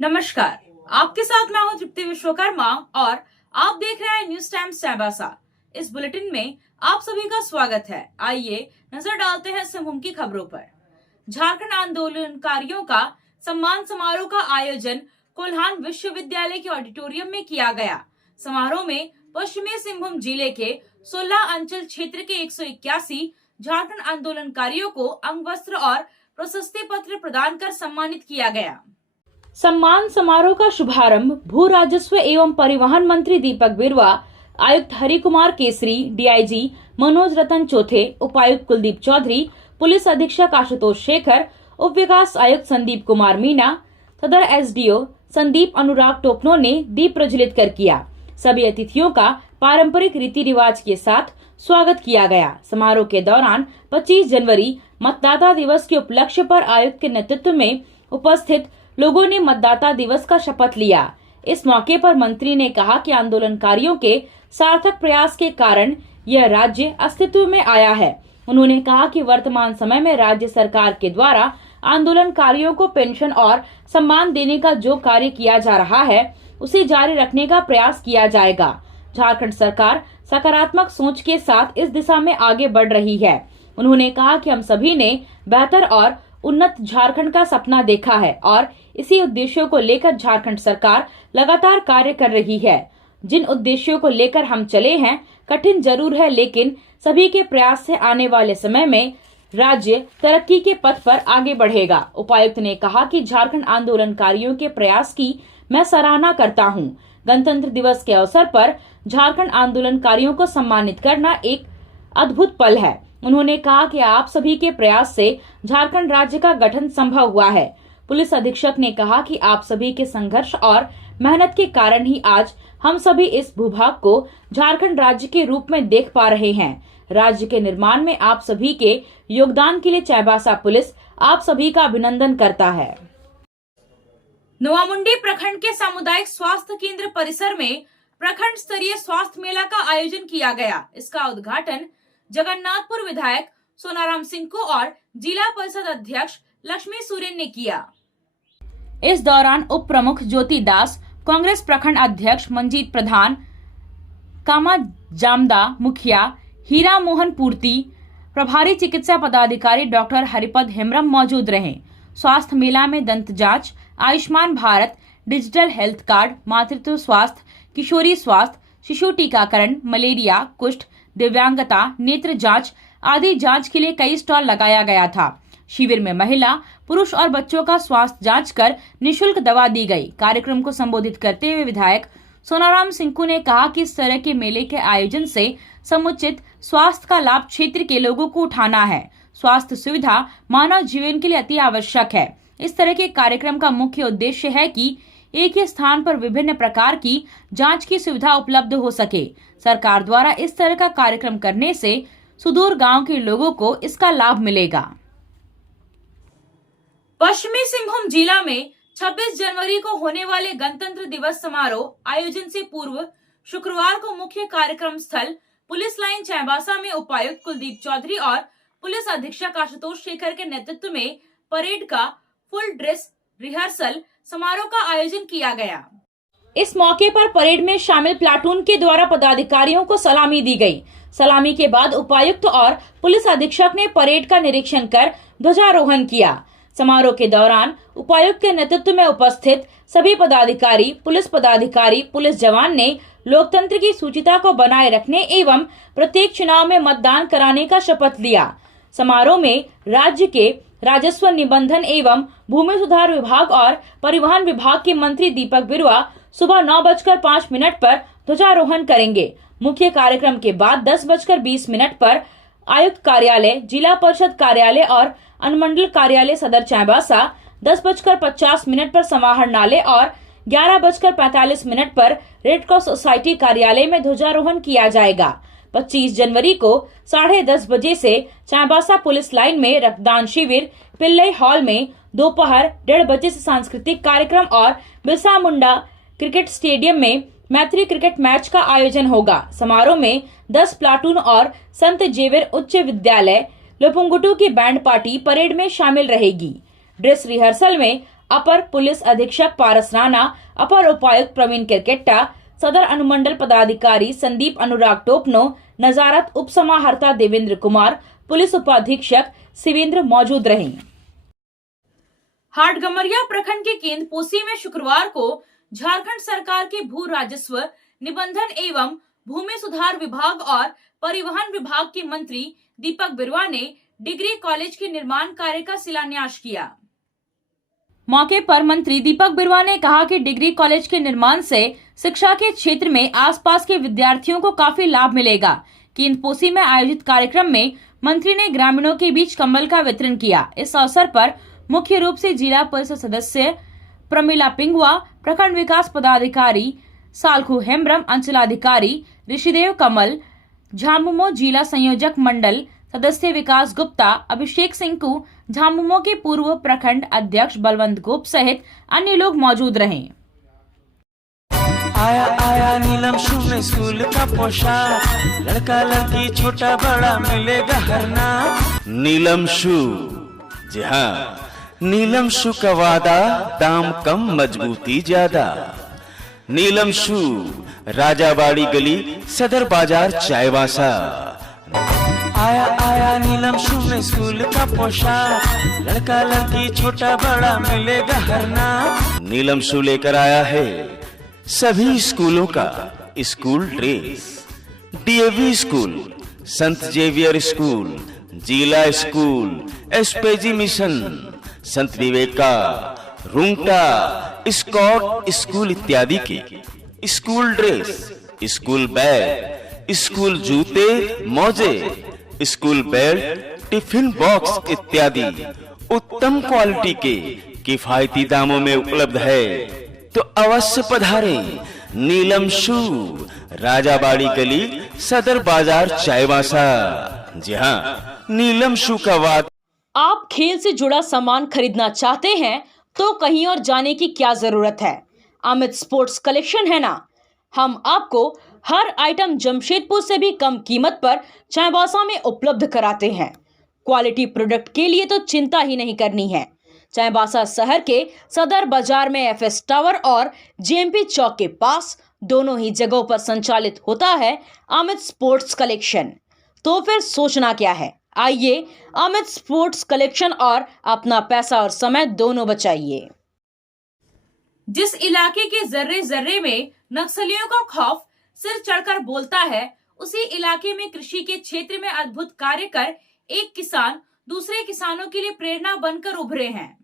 नमस्कार, आपके साथ मैं हूं तृप्ति विश्वकर्मा और आप देख रहे हैं न्यूज टाइम्स चाईबासा। इस बुलेटिन में आप सभी का स्वागत है। आइए नजर डालते हैं सिंहभूम की खबरों पर। झारखंड आंदोलनकारियों का सम्मान समारोह का आयोजन कोल्हान विश्वविद्यालय के ऑडिटोरियम में किया गया। समारोह में पश्चिमी सिंहभूम जिले के 16 अंचल क्षेत्र के 181 झारखंड आंदोलनकारियों को अंग वस्त्र और प्रशस्ति पत्र प्रदान कर सम्मानित किया गया। सम्मान समारोह का शुभारंभ भू राजस्व एवं परिवहन मंत्री दीपक बिरुवा, आयुक्त हरि कुमार केसरी, डीआईजी मनोज रतन चौथे, उपायुक्त कुलदीप चौधरी, पुलिस अधीक्षक आशुतोष शेखर, उप विकास आयुक्त संदीप कुमार मीना, सदर एसडीओ संदीप अनुराग टोपनो ने दीप प्रज्वलित कर किया। सभी अतिथियों का पारंपरिक रीति रिवाज के साथ स्वागत किया गया। समारोह के दौरान 25 जनवरी मतदाता दिवस के उपलक्ष्य पर आयुक्त के नेतृत्व में उपस्थित लोगों ने मतदाता दिवस का शपथ लिया। इस मौके पर मंत्री ने कहा कि आंदोलनकारियों के सार्थक प्रयास के कारण यह राज्य अस्तित्व में आया है। उन्होंने कहा कि वर्तमान समय में राज्य सरकार के द्वारा आंदोलनकारियों को पेंशन और सम्मान देने का जो कार्य किया जा रहा है उसे जारी रखने का प्रयास किया जाएगा। झारखंड सरकार सकारात्मक सोच के साथ इस दिशा में आगे बढ़ रही है। उन्होंने कहा कि हम सभी ने बेहतर और उन्नत झारखंड का सपना देखा है और इसी उद्देश्यों को लेकर झारखंड सरकार लगातार कार्य कर रही है। जिन उद्देश्यों को लेकर हम चले हैं कठिन जरूर है, लेकिन सभी के प्रयास से आने वाले समय में राज्य तरक्की के पथ पर आगे बढ़ेगा। उपायुक्त ने कहा कि झारखंड आंदोलनकारियों के प्रयास की मैं सराहना करता हूं। गणतंत्र दिवस के अवसर पर झारखंड आंदोलनकारियों को सम्मानित करना एक अद्भुत पल है। उन्होंने कहा कि आप सभी के प्रयास से झारखंड राज्य का गठन संभव हुआ है। पुलिस अधीक्षक ने कहा कि आप सभी के संघर्ष और मेहनत के कारण ही आज हम सभी इस भूभाग को झारखंड राज्य के रूप में देख पा रहे हैं। राज्य के निर्माण में आप सभी के योगदान के लिए चाईबासा पुलिस आप सभी का अभिनंदन करता है। नोआमुंडी प्रखंड के सामुदायिक स्वास्थ्य केंद्र परिसर में प्रखंड स्तरीय स्वास्थ्य मेला का आयोजन किया गया। इसका उद्घाटन जगन्नाथपुर विधायक सोनाराम सिंह और जिला परिषद अध्यक्ष लक्ष्मी सोरेन ने किया। इस दौरान उप प्रमुख ज्योति दास, कांग्रेस प्रखंड अध्यक्ष मंजीत प्रधान, कामा जामदा मुखिया, हीरा मोहन पूर्ति, प्रभारी चिकित्सा पदाधिकारी डॉक्टर हरिपद हेम्ब्रम मौजूद रहे। स्वास्थ्य मेला में दंत जांच, Ayushman Bharat, digital health card, मातृत्व स्वास्थ्य, किशोरी स्वास्थ्य, शिशु टीकाकरण, मलेरिया, कुष्ठ, दिव्यांगता, नेत्र जांच आदि जांच के लिए कई स्टॉल लगाया गया था। शिविर में महिला, पुरुष और बच्चों का स्वास्थ्य जांच कर निशुल्क दवा दी गई। कार्यक्रम को संबोधित करते हुए विधायक सोनाराम सिंह ने कहा कि इस तरह के मेले के आयोजन से समुचित स्वास्थ्य का लाभ क्षेत्र के लोगों को उठाना है। स्वास्थ्य सुविधा मानव जीवन के लिए अति आवश्यक है। इस तरह के कार्यक्रम का मुख्य उद्देश्य है कि एक ही स्थान पर विभिन्न प्रकार की जांच की सुविधा उपलब्ध हो सके। सरकार द्वारा इस तरह का कार्यक्रम करने से सुदूर गांव के लोगों को इसका लाभ मिलेगा। पश्चिमी सिंहभूम जिला में 26 जनवरी को होने वाले गणतंत्र दिवस समारोह आयोजन से पूर्व शुक्रवार को मुख्य कार्यक्रम स्थल पुलिस लाइन चाईबासा में उपायुक्त कुलदीप चौधरी और पुलिस अधीक्षक आशुतोष शेखर के नेतृत्व में परेड का फुल ड्रेस रिहर्सल समारोह का आयोजन किया गया। इस मौके पर परेड में शामिल प्लाटून के द्वारा पदाधिकारियों को सलामी दी गई। सलामी के बाद उपायुक्त और पुलिस अधीक्षक ने परेड का निरीक्षण कर ध्वजारोहण किया। समारोह के दौरान उपायुक्त के नेतृत्व में उपस्थित सभी पदाधिकारी, पुलिस जवान ने लोकतंत्र की शुचिता को बनाए रखने एवं प्रत्येक चुनाव में मतदान कराने का शपथ लिया। समारोह में राज्य के राजस्व निबंधन एवं भूमि सुधार विभाग और परिवहन विभाग के मंत्री दीपक बिरुवा सुबह 9:05 पर ध्वजारोहण करेंगे। मुख्य कार्यक्रम के बाद 10:20 पर आयुक्त कार्यालय, जिला परिषद कार्यालय और अनुमंडल कार्यालय सदर चाईबासा, 10:50 पर समाहरणालय और 11:45 पर रेड क्रॉस सोसाइटी कार्यालय में ध्वजारोहण किया जाएगा। 25 जनवरी को 10:30 बजे से चाईबासा पुलिस लाइन में रक्तदान शिविर, पिल्लई हॉल में दोपहर 1:30 बजे से सांस्कृतिक कार्यक्रम और बिरसा मुंडा क्रिकेट स्टेडियम में मैत्री क्रिकेट मैच का आयोजन होगा। समारोह में 10 प्लाटून और संत जेवियर उच्च विद्यालय लोपुंगुटू की बैंड पार्टी परेड में शामिल रहेगी। ड्रेस रिहर्सल में अपर पुलिस अधीक्षक पारस राणा, अपर उपायुक्त प्रवीण किरकेट्टा, सदर अनुमंडल पदाधिकारी संदीप अनुराग टोपनो, नजारत उप समाहर्ता देवेंद्र कुमार, पुलिस उपाधीक्षक शिवेंद्र मौजूद रहे। हाटगमरिया प्रखंड के केंद्र पोसी में शुक्रवार को झारखंड सरकार के भू राजस्व, निबंधन एवं भूमि सुधार विभाग और परिवहन विभाग के मंत्री दीपक बिरुवा ने डिग्री कॉलेज के निर्माण कार्य का शिलान्यास किया। मौके पर मंत्री दीपक बिरुवा ने कहा कि डिग्री कॉलेज के निर्माण से शिक्षा के क्षेत्र में आसपास के विद्यार्थियों को काफी लाभ मिलेगा। केंद्रपोसी में आयोजित कार्यक्रम में मंत्री ने ग्रामीणों के बीच कंबल का वितरण किया। इस अवसर पर मुख्य रूप से जिला परिषद सदस्य प्रमिला पिंगुआ, प्रखंड विकास पदाधिकारी सालखू हेम्ब्रम, अंचलाधिकारी ऋषिदेव कमल, झामुमो जिला संयोजक मंडल सदस्य विकास गुप्ता, अभिषेक सिंकू, झामुमो के पूर्व प्रखंड अध्यक्ष बलवंत गोप सहित अन्य लोग मौजूद रहे। आया आया नीलम शू में स्कूल का पोशाक, लड़का लड़की छोटा बड़ा मिलेगा हर नाम। नीलम शू, जी हाँ, नीलम शू का वादा, दाम कम मजबूती ज्यादा। नीलम शू, राजाबाड़ी गली, सदर बाजार, चायवासा। आया आया नीलम शू में स्कूल का पोशाक, लड़का लड़की छोटा बड़ा मिलेगा हर नाम। नीलम शू लेकर आया है सभी स्कूलों का स्कूल ड्रेस। डीएवी स्कूल, संत जेवियर स्कूल, जिला स्कूल, एसपीजी मिशन, संत विवेका, रुंगटा, स्कॉट स्कूल इत्यादि के school dress, school bag, school जूते, मोजे, स्कूल बेल्ट, टिफिन बॉक्स इत्यादि उत्तम क्वालिटी के किफायती दामों में उपलब्ध है। तो अवश्य पधारें। नीलम शू, राजाबाड़ी गली, सदर बाजार, चायवासा। जी हाँ, नीलम शू का वादा। आप खेल से जुड़ा सामान खरीदना चाहते हैं तो कहीं और जाने की क्या जरूरत है। अमित स्पोर्ट्स कलेक्शन है ना। हम आपको हर आइटम जमशेदपुर से भी कम कीमत पर चायबासा में उपलब्ध कराते हैं। क्वालिटी प्रोडक्ट के लिए तो चिंता ही नहीं करनी है। चायबासा शहर के सदर बाजार में एफएस टावर और जेएमपी चौक के पास दोनों ही जगहों पर संचालित होता है अमित स्पोर्ट्स कलेक्शन। तो फिर सोचना क्या है, आइए अमित स्पोर्ट्स कलेक्शन और अपना पैसा और समय दोनों बचाइए। जिस इलाके के जर्रे जर्रे में नक्सलियों का खौफ सिर चढ़कर बोलता है, उसी इलाके में कृषि के क्षेत्र में अद्भुत कार्य कर एक किसान दूसरे किसानों के लिए प्रेरणा बनकर उभरे हैं।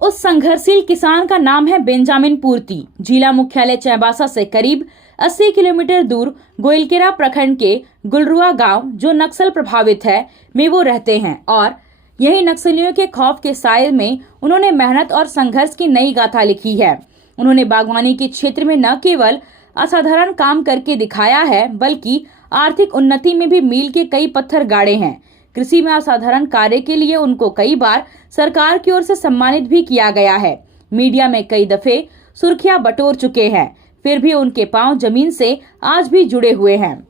उस संघर्षशील किसान का नाम है बेंजामिन पूर्ति। जिला मुख्यालय चायबासा से करीब 80 किलोमीटर दूर गोइलकेरा प्रखंड के गुलरुआ गांव, जो नक्सल प्रभावित है, में वो रहते हैं और यही नक्सलियों के खौफ के साए में उन्होंने मेहनत और संघर्ष की नई गाथा लिखी है। उन्होंने बागवानी के क्षेत्र में न केवल असाधारण काम करके दिखाया है, बल्कि आर्थिक उन्नति में भी मील के कई पत्थर गाड़े हैं। कृषि में असाधारण कार्य के लिए उनको कई बार सरकार की ओर से सम्मानित भी किया गया है। मीडिया में कई दफे सुर्खियां बटोर चुके हैं, फिर भी उनके पांव जमीन से आज भी जुड़े हुए हैं।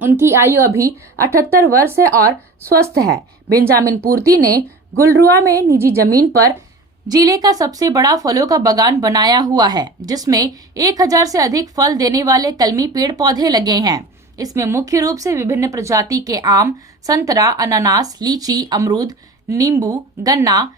उनकी आयु अभी 78 वर्ष है और स्वस्थ है। बेंजामिन पूर्ति ने गुलरुआ में निजी जमीन पर जिले का सबसे बड़ा फलों का बागान बनाया हुआ है, जिसमें 1000 से अधिक फल देने वाले कलमी पेड़ पौधे लगे हैं। इसमें मुख्य रूप से विभिन्न प्रजाति के आम, संतरा, अनानास, लीची, अमरूद, नींबू, गन्ना,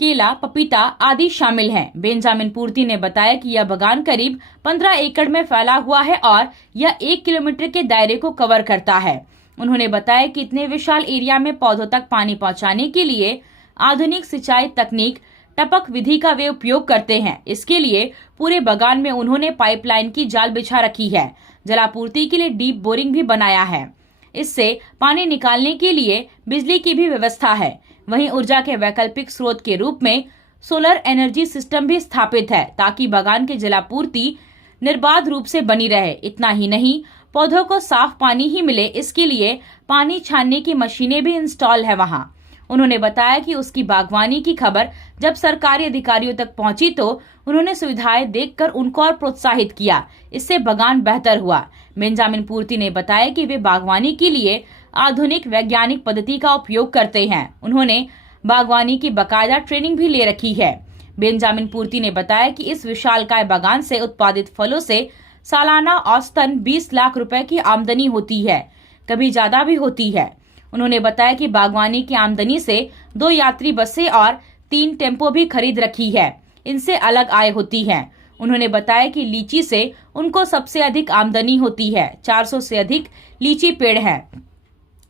केला, पपीता आदि शामिल हैं। बेंजामिन पूर्ति ने बताया कि यह बागान करीब 15 एकड़ में फैला हुआ है और यह 1 किलोमीटर के दायरे को कवर करता है। उन्होंने बताया कि इतने विशाल एरिया में पौधों तक पानी पहुंचाने के लिए आधुनिक सिंचाई तकनीक टपक विधि का वे उपयोग करते हैं। इसके लिए पूरे बागान में उन्होंने पाइपलाइन की जाल बिछा रखी है। जलापूर्ति के लिए डीप बोरिंग भी बनाया है। इससे पानी निकालने के लिए बिजली की भी व्यवस्था है। वहीं ऊर्जा के वैकल्पिक स्रोत के रूप में सोलर एनर्जी सिस्टम भी स्थापित है, ताकि बागान की जलापूर्ति निर्बाध रूप से बनी रहे। इतना ही नहीं, पौधों को साफ पानी ही मिले, इसके लिए पानी छानने की मशीनें भी इंस्टॉल है वहां। उन्होंने बताया कि उसकी बागवानी की खबर जब सरकारी अधिकारियों तक पहुंची तो उन्होंने सुविधाएं देखकर उनको और प्रोत्साहित किया। इससे बागान बेहतर हुआ। बेंजामिन पूर्ति ने बताया कि वे बागवानी के लिए आधुनिक वैज्ञानिक पद्धति का उपयोग करते हैं। उन्होंने बागवानी की बाकायदा ट्रेनिंग भी ले रखी है। बेंजामिन पूर्ति ने बताया कि इस विशालकाय बागान से उत्पादित फलों से सालाना औसतन 20 लाख रुपए की आमदनी होती है, कभी ज्यादा भी होती है। उन्होंने बताया कि बागवानी की आमदनी से 2 यात्री बसें और 3 टेम्पो भी खरीद रखी है, इनसे अलग आय होती है। उन्होंने बताया कि लीची से उनको सबसे अधिक आमदनी होती है, 400 से अधिक लीची पेड़ हैं,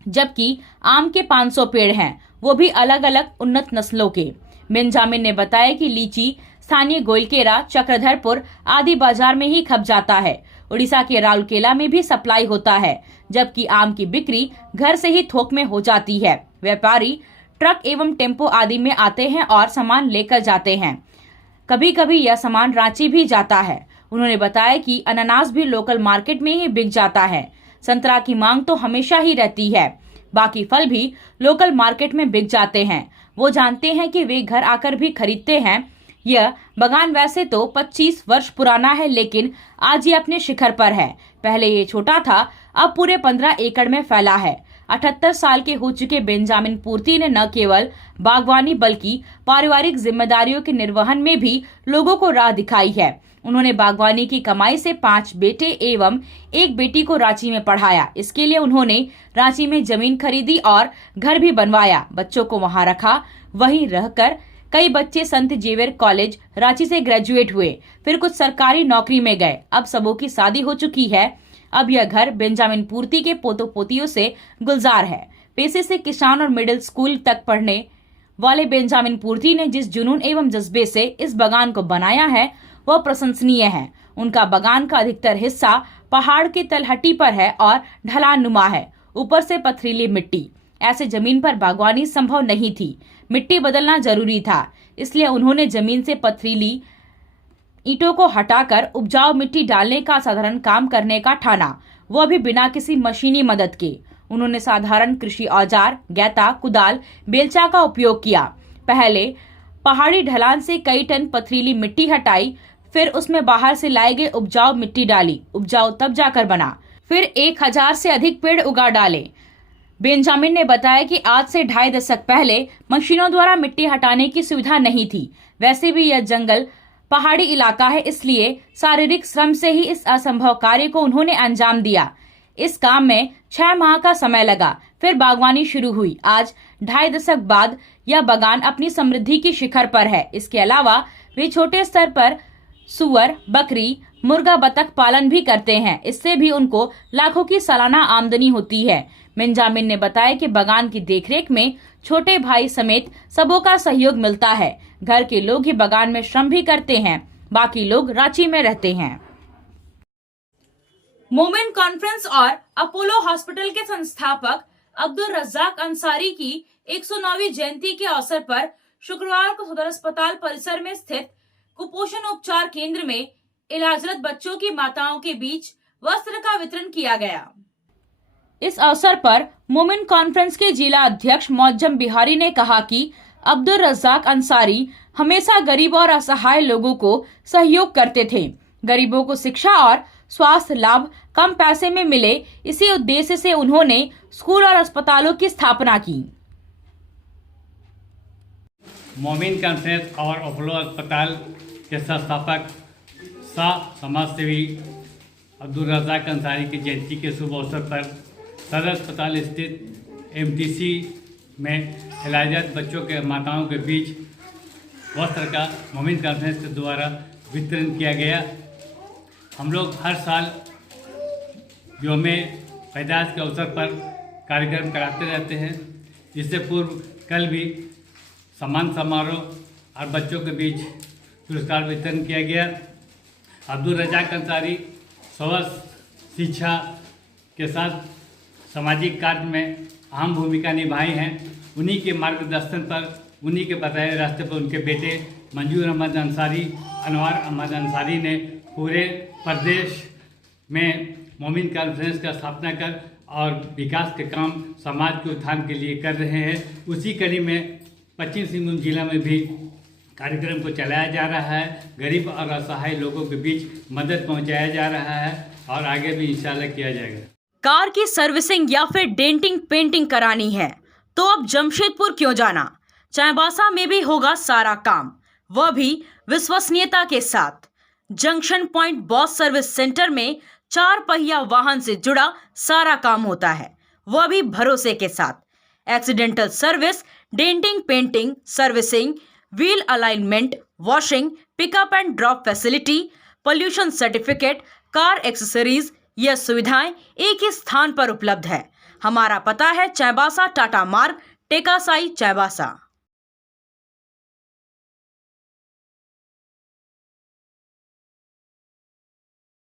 जबकि आम के 500 पेड़ हैं, वो भी अलग अलग उन्नत नस्लों के। बेंजामिन ने बताया कि लीची स्थानीय गोइलकेरा, चक्रधरपुर आदि बाजार में ही खप जाता है। उड़ीसा के राउरकेला में भी सप्लाई होता है, जबकि आम की बिक्री घर से ही थोक में हो जाती है। व्यापारी ट्रक एवं टेम्पो आदि में आते हैं और सामान लेकर जाते हैं। कभी कभी यह सामान रांची भी जाता है। उन्होंने बताया कि अनानास भी लोकल मार्केट में ही बिक जाता है। संतरा की मांग तो हमेशा ही रहती है, बाकी फल भी लोकल मार्केट में बिक जाते हैं। वो जानते हैं कि वे घर आकर भी खरीदते हैं। यह बागान वैसे तो 25 वर्ष पुराना है, लेकिन आज ये अपने शिखर पर है। पहले ये छोटा था, अब पूरे 15 एकड़ में फैला है। 78 साल के हो चुके बेंजामिन पूर्ति ने न केवल बागवानी बल्कि पारिवारिक जिम्मेदारियों के निर्वहन में भी लोगों को राह दिखाई है। उन्होंने बागवानी की कमाई से 5 बेटे एवं 1 बेटी को रांची में पढ़ाया। इसके लिए उन्होंने रांची में जमीन खरीदी और घर भी बनवाया, बच्चों को वहां रखा। वहीं रहकर कई बच्चे संत जेवियर कॉलेज रांची से ग्रेजुएट हुए, फिर कुछ सरकारी नौकरी में गए। अब सबों की शादी हो चुकी है। अब यह घर बेंजामिन पूर्ति के पोतों पोतियों से गुलजार है। पेशे से किसान और मिडिल स्कूल तक पढ़ने वाले बेंजामिन पूर्ति ने जिस जुनून एवं जज्बे से इस बागान को बनाया है, वह प्रशंसनीय है। उनका बागान का अधिकतर हिस्सा पहाड़ की तलहटी पर है और ढलान नुमा है, ऊपर से पथरीली मिट्टी। ऐसे जमीन पर बागवानी संभव नहीं थी, मिट्टी बदलना जरूरी था। इसलिए उन्होंने जमीन से पथरीली ईंटों को हटाकर उपजाऊ मिट्टी डालने का साधारण काम करने का ठाना, वह भी बिना किसी मशीनी मदद के। उन्होंने साधारण कृषि औजार गैता, कुदाल, बेलचा का उपयोग किया। पहले पहाड़ी ढलान से कई टन पथरीली मिट्टी हटाई, फिर उसमें बाहर से लाए गए उपजाऊ मिट्टी डाली। उपजाऊ तब जाकर बना। फिर 1000 से अधिक पेड़ उगा डाले। बेंजामिन ने बताया कि आज से 2.5 दशक पहले मशीनों द्वारा मिट्टी हटाने की सुविधा नहीं थी। वैसे भी यह जंगल पहाड़ी इलाका है, इसलिए शारीरिक श्रम से ही इस असंभव कार्य को उन्होंने अंजाम दिया। इस काम में 6 माह का समय लगा, फिर बागवानी शुरू हुई। आज 2.5 दशक बाद यह बागान अपनी समृद्धि की शिखर पर है। इसके अलावा वे छोटे स्तर पर सुअर, बकरी, मुर्गा, बतख पालन भी करते हैं। इससे भी उनको लाखों की सालाना आमदनी होती है। बेंजामिन ने बताया कि बागान की देखरेख में छोटे भाई समेत सबों का सहयोग मिलता है। घर के लोग ही बागान में श्रम भी करते हैं, बाकी लोग रांची में रहते हैं। मोमिन कॉन्फ्रेंस और अपोलो हॉस्पिटल के संस्थापक अब्दुल रज्जाक अंसारी की 109वीं जयंती के अवसर पर शुक्रवार को सदर अस्पताल परिसर में स्थित कुपोषण उपचार केंद्र में इलाजरत बच्चों की माताओं के बीच वस्त्र का वितरण किया गया। इस अवसर पर मोमिन कॉन्फ्रेंस के जिला अध्यक्ष मौजम बिहारी ने कहा कि अब्दुल रज्जाक अंसारी हमेशा गरीब और असहाय लोगों को सहयोग करते थे। गरीबों को शिक्षा और स्वास्थ्य लाभ कम पैसे में मिले, इसी उद्देश्य से उन्होंने स्कूल और अस्पतालों की स्थापना की। मोमिन कॉन्फ्रेंस और अपोलो अस्पताल के संस्थापक समाज सेवी अब्दुल रज्जाक अंसारी की जयंती के शुभ अवसर पर सदर अस्पताल स्थित एमटीसी में इलाजरत बच्चों के माताओं के बीच वस्त्र का मोमिन कॉन्फ्रेंस के द्वारा वितरण किया गया। हम लोग हर साल यौम पैदाइश के अवसर पर कार्यक्रम कराते रहते हैं। इससे पूर्व कल भी सम्मान समारोह और बच्चों के बीच पुरस्कार वितरण किया गया। अब्दुल रज्जाक अंसारी स्वास्थ्य शिक्षा के साथ सामाजिक कार्य में अहम भूमिका निभाई हैं। उन्हीं के मार्गदर्शन पर, उन्हीं के बताए रास्ते पर उनके बेटे मंजूर अहमद अंसारी, अनवार अहमद अंसारी ने पूरे प्रदेश में मोमिन कॉन्फ्रेंस का स्थापना कर और विकास के काम समाज के उत्थान के लिए कर रहे हैं। उसी कड़ी में पश्चिम सिंहभूम जिला में भी कार्यक्रम को चलाया जा रहा है। गरीब और असहाय लोगों के बीच मदद पहुंचाया जा रहा है और आगे भी इंशाल्लाह किया जाएगा। कार की सर्विसिंग या फिर डेंटिंग पेंटिंग करानी है तो अब जमशेदपुर क्यों जाना। चाईबासा में भी होगा सारा काम, वह भी विश्वसनीयता के साथ। Junction point boss service centre में 4 पहिया वाहन से जुड़ा सारा काम होता है, वह भी भरोसे के साथ। Accidental service, denting, painting, servicing, wheel alignment, washing, pickup and drop facility, pollution certificate, car accessories, यह सुविधाएं एक ही स्थान पर उपलब्ध है। हमारा पता है चाईबासा टाटा मार्ग, टेकासाई, चाईबासा।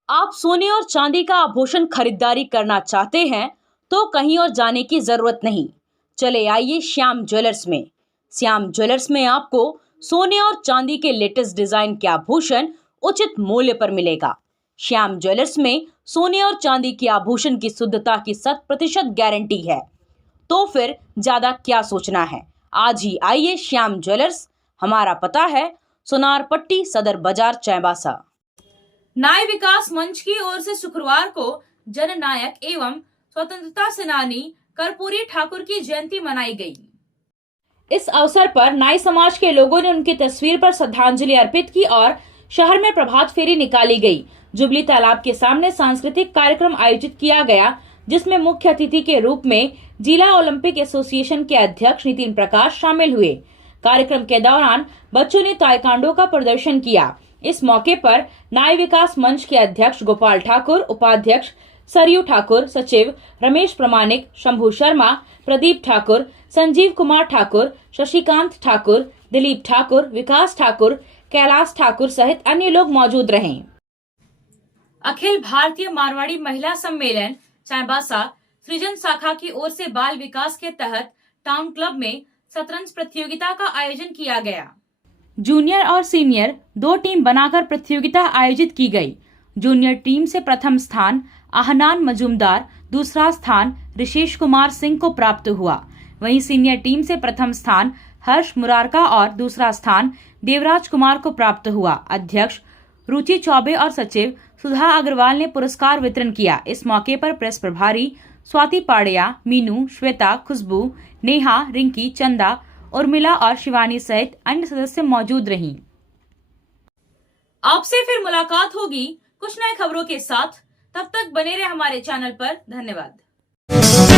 आप सोने और चांदी का आभूषण खरीदारी करना चाहते हैं तो कहीं और जाने की जरूरत नहीं। चले आइए श्याम ज्वेलर्स में। श्याम ज्वेलर्स में आपको सोने और चांदी के लेटेस्ट डिजाइन के आभूषण उचित मूल्य पर मिलेगा। श्याम ज्वेलर्स में सोने और चांदी के आभूषण की शुद्धता की 100% गारंटी है। तो फिर ज्यादा क्या सोचना है, आज ही आइए श्याम ज्वेलर्स। हमारा पता है सोनारपट्टी, सदर बाजार, चाईबासा। नाई विकास मंच की ओर से शुक्रवार को जननायक एवं स्वतंत्रता सेनानी कर्पूरी ठाकुर की जयंती मनाई गई। इस अवसर पर नाई समाज के लोगों ने उनकी तस्वीर पर श्रद्धांजलि अर्पित की और शहर में प्रभात फेरी निकाली गई। जुबली तालाब के सामने सांस्कृतिक कार्यक्रम आयोजित किया गया, जिसमें मुख्य अतिथि के रूप में जिला ओलंपिक एसोसिएशन के अध्यक्ष नितिन प्रकाश शामिल हुए। कार्यक्रम के दौरान बच्चों ने ताइक्वांडो का प्रदर्शन किया। इस मौके पर नाई विकास मंच के अध्यक्ष गोपाल ठाकुर, उपाध्यक्ष सरयू ठाकुर, सचिव रमेश प्रमाणिक, शंभू शर्मा, प्रदीप ठाकुर, संजीव कुमार ठाकुर, शशिकांत ठाकुर, दिलीप ठाकुर, विकास ठाकुर, कैलाश ठाकुर सहित अन्य लोग मौजूद रहे। अखिल भारतीय मारवाड़ी महिला सम्मेलन चाईबासा सृजन शाखा की ओर से बाल विकास के तहत टाउन क्लब में शतरंज प्रतियोगिता का आयोजन किया गया। जूनियर और सीनियर 2 टीम बनाकर प्रतियोगिता आयोजित की गई। जूनियर टीम से प्रथम स्थान आहनान मजूमदार, दूसरा स्थान ऋषेश कुमार सिंह को प्राप्त हुआ। वहीं सीनियर टीम से प्रथम स्थान हर्ष मुरारका और दूसरा स्थान देवराज कुमार को प्राप्त हुआ। अध्यक्ष रुचि चौबे और सचिव सुधा अग्रवाल ने पुरस्कार वितरण किया। इस मौके पर प्रेस प्रभारी स्वाति पाड़िया, मीनू, श्वेता, खुशबू, नेहा, रिंकी, चंदा, उर्मिला और शिवानी सहित अन्य सदस्य मौजूद रहीं। आपसे फिर मुलाकात होगी कुछ नई खबरों के साथ। तब तक बने रहे हमारे चैनल पर। धन्यवाद।